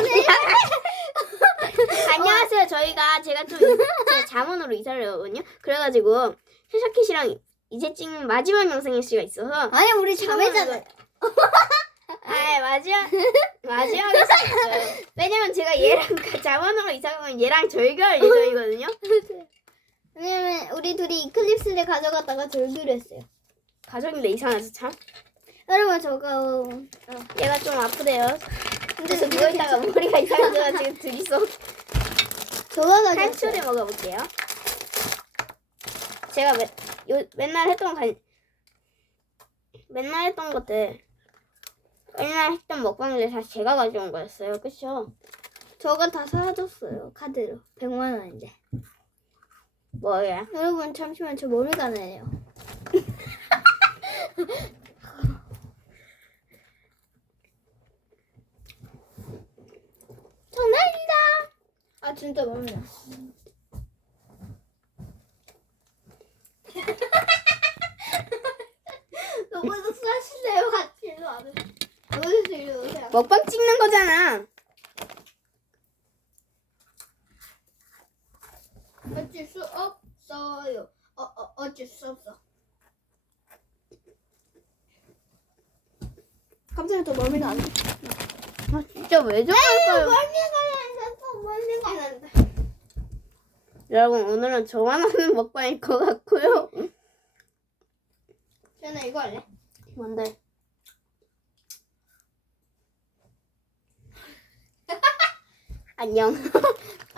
안녕하세요. 저희가 제가 좀제 자문으로 이사를 오거든요. 그래가지고 샤샤켓이랑 이제 찍는 마지막 영상일 수가 있어서 아니 우리 자매잖아요. 아 마지막 마지막일 수가 있어요. 왜냐면 제가 얘랑 그 자문으로 이사 가면 얘랑 절교할 예정이거든요. 왜냐면 우리 둘이 이클립스를 가져갔다가 절규를 했어요. 가족인데 이상해서 참. 여러분 저거 얘가 좀 아프대요. 그래서 누워있다가 머리가 이상해져가지고 둘이서 저거 가지고 한초를 먹어볼게요. 제가 매, 요, 맨날 했던 간, 맨날 했던 것들, 맨날 했던 먹방들 다 제가 가져온 거였어요. 그쵸? 저거 다 사줬어요 카드로 100만 원인데. 뭐야? 여러분 잠시만 저 머리가 나요. 정답입니다. 아 진짜 머리 나. 너무도 싸시세요 같이 일로 와요. 어디서 일로 오세요? 먹방 찍는 거잖아. 어쩔 수 없어요. 어, 어, 어쩔 수 없어. 갑자기 또안 나. 아, 진짜 왜 저럴까요? 멀미가 나서 멀미가 난다. 여러분, 오늘은 저만 하는 먹방일 것 같고요. 저는 이거 할래. 뭔데? 안녕.